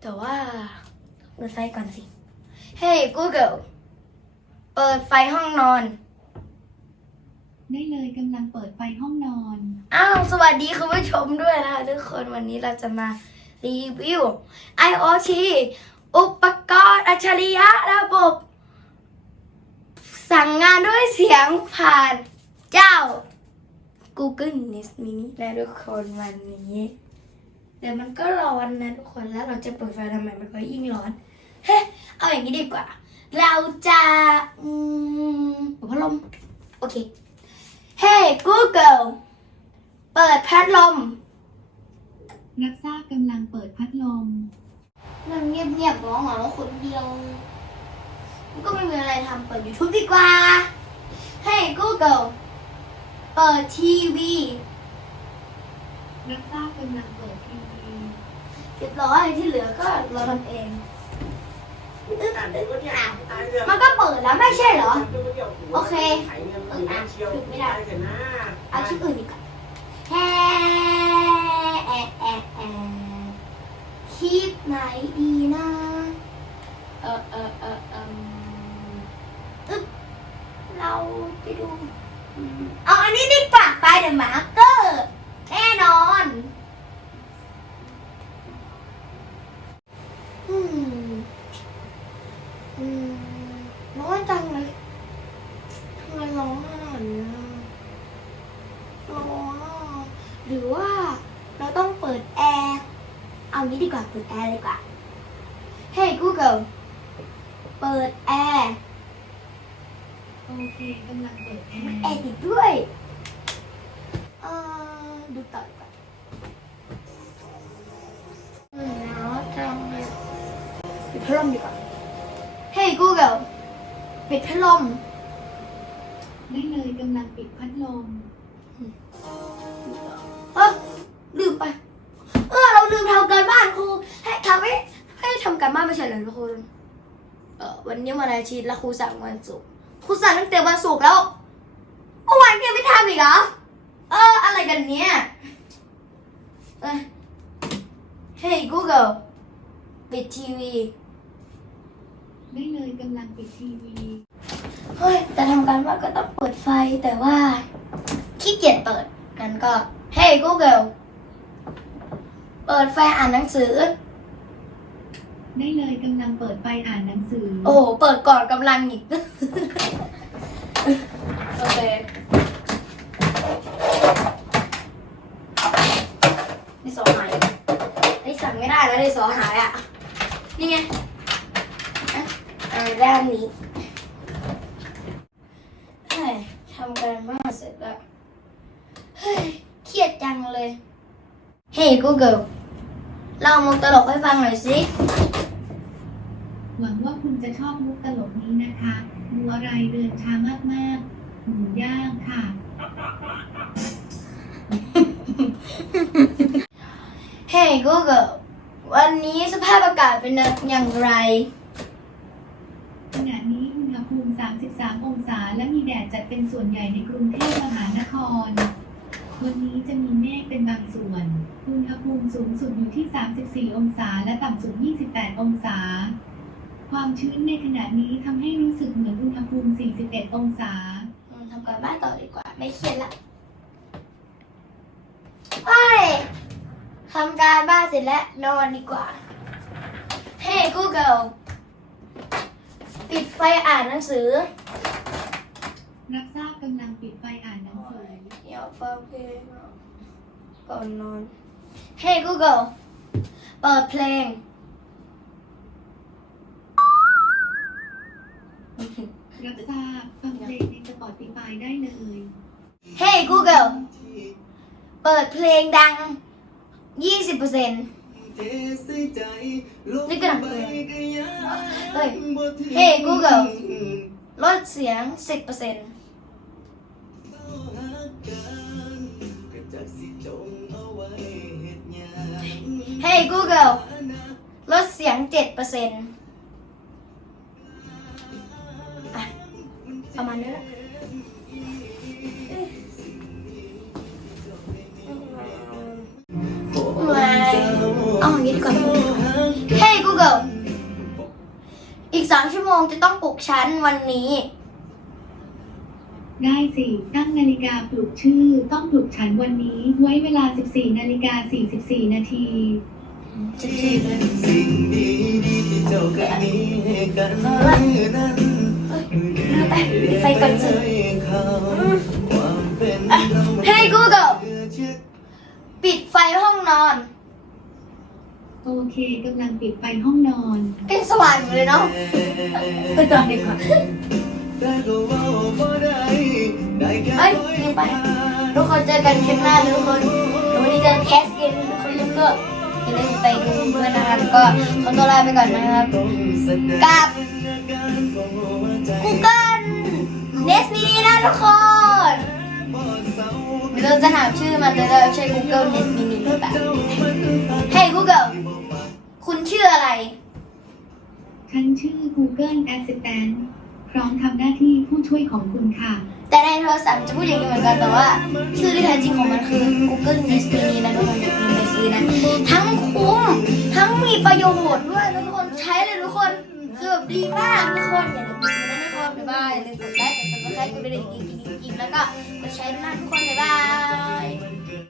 แต่ว่าเปิดไฟก่อนสิ Hey Google เปิดไฟห้องนอน ได้เลยกำลังเปิดไฟห้องนอน อ้าว สวัสดีคุณผู้ชมด้วยนะคะทุกคนวันนี้เราจะมารีวิว IoT อุปกรณ์อัจฉริยะระบบ สั่งงานด้วยเสียงผ่านเจ้า Google Nest Mini นะทุกคนวันนี้ เดี๋ยวมันก็ร้อนนะทุกคนแล้วเราจะเปิดไฟทำไมมันก็ยิ่งร้อน เฮ้เอาอย่างนี้ดีกว่า เราจะอืมเปิดพัดลมโอเค Hey Google เปิดพัดลม รับทราบกำลังเปิดพัดลม มันเงียบๆร้องเหงาๆคนเดียว มันก็ไม่มีอะไรทำเปิด YouTube ดีกว่า Hey Google เปิดทีวี รับทราบกำลังเปิดทีวี เรียบร้อยที่เหลือก็เราทำเอง มันก็เปิดแล้วไม่ใช่เหรอ โอเคเอออะหยุดไม่ได้เอาชื่ออื่นดีกว่าแฮแอะแอะแอะคลิปไหนดีนะเออเออเออเอมอึ๊บเราไปดูอืมเอาอันนี้ดีกว่าไฟเดอะมาร์เกอร์แน่นอน อืม อืมร้อนจังเลยทำไมร้อนขนาดนี้อะร้อนอะหรือว่าเราต้องเปิดแอร์ เอางี้ดีกว่าเปิดแอร์เลยดีกว่า Hey Google เปิดแอร์โอเคกำลังเปิดแอมันร์แอร์ติดด้วยเอ่อดูต่อดีกว่าอืมหนาวจังเลยปิดพัดลมดีกว่า Hey Google ปิดพัดลมได้เลยกำลังปิดพัดลม การบ้านไม่ใช่เหรอทุกคน เออวันนี้วันอาทิตย์แล้วครูสั่งวันศุกร์ครูสั่งตั้งแต่วันศุกร์แล้วเมื่อวานยังไม่ทำอีกเหรอ เออ อะไรกันเนี่ยเอ้ย Hey Google ปิดทีวีได้เลยกำลังปิดทีวี เฮ้ย แต่ทำการบ้านก็ต้องเปิดไฟแต่ว่าขี้เกียจเปิดงั้นก็ Hey Google เปิดไฟอ่านหนังสือ ได้เลยกำลังเปิดไฟอ่านหนังสือ โอ้โห เปิดก่อนกำลังอีก โอเคดิสอหายไอ้สั่งไม่ได้แล้วดิสอหายอะ นี่ไงอะอ่าด้านนี้เฮ้ยทำกันมากเสร็จแล้ว เฮ้ย เครียดจังเลย เฮ้ Google เล่ามุกตลกให้ฟังหน่อยสิ หวังว่าคุณจะชอบมุกตลกนี้นะคะดูอะไรเดินช้ามากๆหมูย่างค่ะเฮ้ Google วันนี้สภาพอากาศเป็นอย่างไร ขณะนี้อุณหภูมิ 33 องศา และมีแดดจัดเป็นส่วนใหญ่ในกรุงเทพมหานคร วันนี้จะมีเมฆเป็นบางส่วน อุณหภูมิสูงสุดอยู่ที่ 34 องศา และต่ำสุด 28 องศา ความชื้นในขณะนี้ทำให้รู้สึกเหมือนอุณหภูมิ 41 องศา อืมทำการบ้านต่อดีกว่า ไม่เครียดละไปทำการบ้านเสร็จแล้วนอนดีกว่าเฮ้ Google ปิดไฟอ่านหนังสือ รับทราบกำลังปิดไฟอ่านหนังสือ อยากฟังเพลงอะก่อนนอนเฮ้ Google เปิดเพลง งในสปอติฟายได้เลยเฮ้ Google เปิดเพลงดัง 20%นี่กระดังเพลงเฮ้ยเฮ้ Google ลดเสียง 10% Hey Google ลดเสียง 7%อะประมาณนี้แหละ ไม่เอาอย่างนี้ดีกว่า Hey อีกสามชั่วโมงจะต้องปลุกฉันวันนี้ ได้สิ ตั้งนาฬิกาปลุกชื่อ ต้องปลุกฉันวันนี้ ไว้เวลา 14นาฬิกา44 นาทีจะชื่อเลยสิ่งดีดีๆที่เจ้าเคยมีให้กันนั้นไปไฟก่อนสิเขาความเป็นอะ Hey Google เชื่อเชื่อปิดไฟห้องนอน โอเคกำลังปิดไฟห้องนอนเป็นสว่างอยู่เลยเนาะไปนอนดีกว่าแต่ก็เว่าบ่ได้ได้แค่เอ้ยลืมไปทุกคนเจอกันคลิปหน้านะทุกคนเดี๋ยววันนี้จะแคสเกมทุกคนแล้วก็อย่าลืมไปดูด้วยนะคะแล้วก็ขอตัวลาไปก่อนนะครับกับ Google Nest Mini นะทุกคนเดี๋ยวเราจะถามชื่อมันเลยเราใช้ Google Nest Mini หรือเปล่า ชื่ออะไร ฉันชื่อ Google Assistant พร้อมทำหน้าที่ผู้ช่วยของคุณค่ะ แต่ในโทรศัพท์จะพูดอย่างนี้เหมือนกันแต่ว่า ชื่อที่แท้จริงของมันคือ Google Nest Mini นะทุกคนอย่าลืมไปซื้อนะทั้งคุ้มทั้งมีประโยชน์ด้วยนะทุกคนใช้เลยทุกคนคือแบบดีมากทุกคนอย่าลืมไปซื้อนะทุกคนบ๊ายบายอย่าลืมกดไลค์กดซับสไครต์กดกระดิ่งกิ๊งกิ๊งกิ๊งแล้วก็กดแชร์ด้วยนะทุกคนบ๊ายบาย